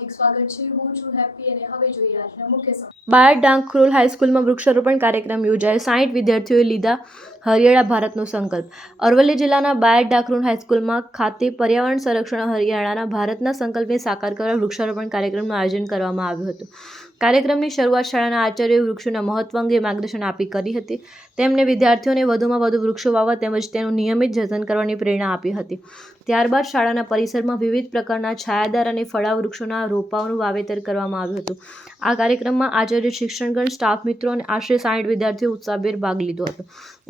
હાર્દિક સ્વાગત છે। હું છું હેપી અને હવે જોઈએ આજના મુખ્ય સમાચાર। બાયડ ડાંગખોલ હાઈસ્કૂલમાં વૃક્ષારોપણ કાર્યક્રમ યોજાયો। 60 વિદ્યાર્થીઓએ લીધા હરિયાળા ભારતનો સંકલ્પ। અરવલ્લી જિલ્લાના બાયડ ડાંગખોલ હાઈસ્કૂલમાં ખાતે પર્યાવરણ સંરક્ષણ હરિયાળાના ભારતના સંકલ્પને સાકાર કરવા વૃક્ષારોપણ કાર્યક્રમનું આયોજન કરવામાં આવ્યું હતું। કાર્યક્રમની શરૂઆત શાળાના આચાર્યોએ વૃક્ષોના મહત્વ અંગે માર્ગદર્શન આપી કરી હતી। તેમણે વિદ્યાર્થીઓને વધુમાં વધુ વૃક્ષો વાવવા તેમજ તેનું નિયમિત જતન કરવાની પ્રેરણા આપી હતી। ત્યારબાદ શાળાના પરિસરમાં વિવિધ પ્રકારના છાયાદાર અને ફળાઉ વૃક્ષોના રોપાઓનું વાવેતર કરવામાં આવ્યું હતું। આ કાર્યક્રમમાં આચાર્ય, શિક્ષણગણ, સ્ટાફ મિત્રો અને આશરે 60 વિદ્યાર્થીઓએ ઉત્સાહભેર ભાગ લીધો હતો।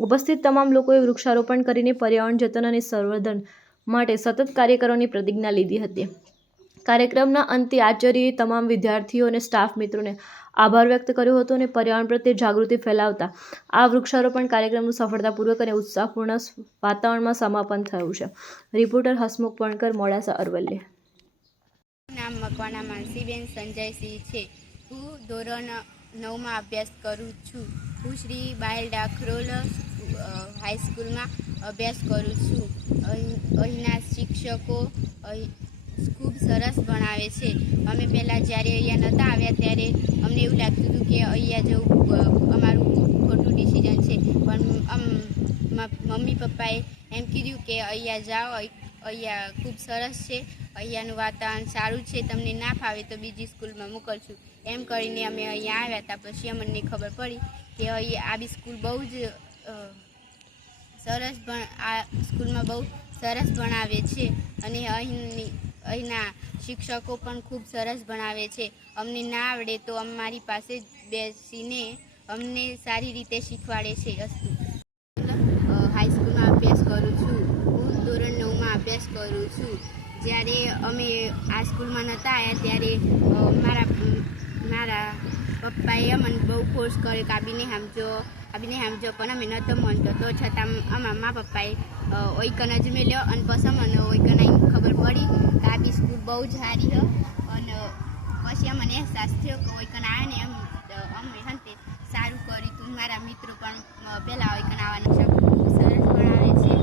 ઉપસ્થિત તમામ લોકોએ વૃક્ષારોપણ કરીને પર્યાવરણ જતન અને સંવર્ધન માટે સતત કાર્ય કરવાની પ્રતિજ્ઞા લીધી હતી। કાર્યક્રમના અંતે આચાર્યએ તમામ વિદ્યાર્થીઓ અને સ્ટાફ મિત્રોને આભાર વ્યક્ત કર્યો હતો અને પર્યાવરણ પ્રત્યે જાગૃતિ ફેલાવતા આ વૃક્ષારોપણ કાર્યક્રમનું સફળતાપૂર્વક અને ઉત્સાહપૂર્ણ વાતાવરણમાં સમાપન થયું છે। રિપોર્ટર હસમુખ પણકર, મોડાસા, અરવલ્લી। નામ મકવાણા માનસીબેન સંજયસિંહ છે। હું ધોરણ 9માં અભ્યાસ કરું છું। હું શ્રી બાયડ ડાંગખોલ હાઈસ્કૂલમાં અભ્યાસ કરું છું। અહીંના શિક્ષકો ખૂબ સરસ ભણાવે છે। અમે પહેલાં જ્યારે અહીંયા નહોતા આવ્યા ત્યારે અમને એવું લાગતું હતું કે અહીંયા જવું અમારું ખોટું ડિસિઝન છે, પણ મમ્મી પપ્પાએ એમ કીધું કે અહીંયા જાઓ, અહીંયા ખૂબ સરસ છે, અહીંયાનું વાતાવરણ સારું છે, તમને ના ફાવે તો બીજી સ્કૂલમાં મોકલશું એમ કરીને અમે અહીંયા આવ્યા હતા। પછી અમને ખબર પડી કે અહીંયા આ બી સ્કૂલ બહુ જ સરસ આ સ્કૂલમાં બહુ સરસ ભણાવે છે અને અહીંના શિક્ષકો પણ ખૂબ સરસ ભણાવે છે। અમને ના આવડે તો અમારી પાસે જ બેસીને અમને સારી રીતે શીખવાડે છે। હાઈસ્કૂલમાં અભ્યાસ કરું છું। હું ધોરણ 9માં અભ્યાસ કરું છું। જ્યારે અમે આ સ્કૂલમાં નહોતા આવ્યા ત્યારે મારા પપ્પાએ અમને બહુ ફોર્સ કર્યો કે આબીને સમજો પણ અમે નહોતો માનતો, તો છતાં મા પપ્પાએ ઓઈકન જ મેલ્યો અને પછી મને ઓઈકન આવીને ખબર પડી કે આ બી સ્કૂલ બહુ જ સારી છે અને પછી અમને અહેસાસ થયો કે ઓઈકન આવે ને અમે હંતે સારું કર્યું હતું। મારા મિત્રો પણ પહેલાં ઓઈકન આવવાના છે, ખૂબ સરસ ભણાવે છે।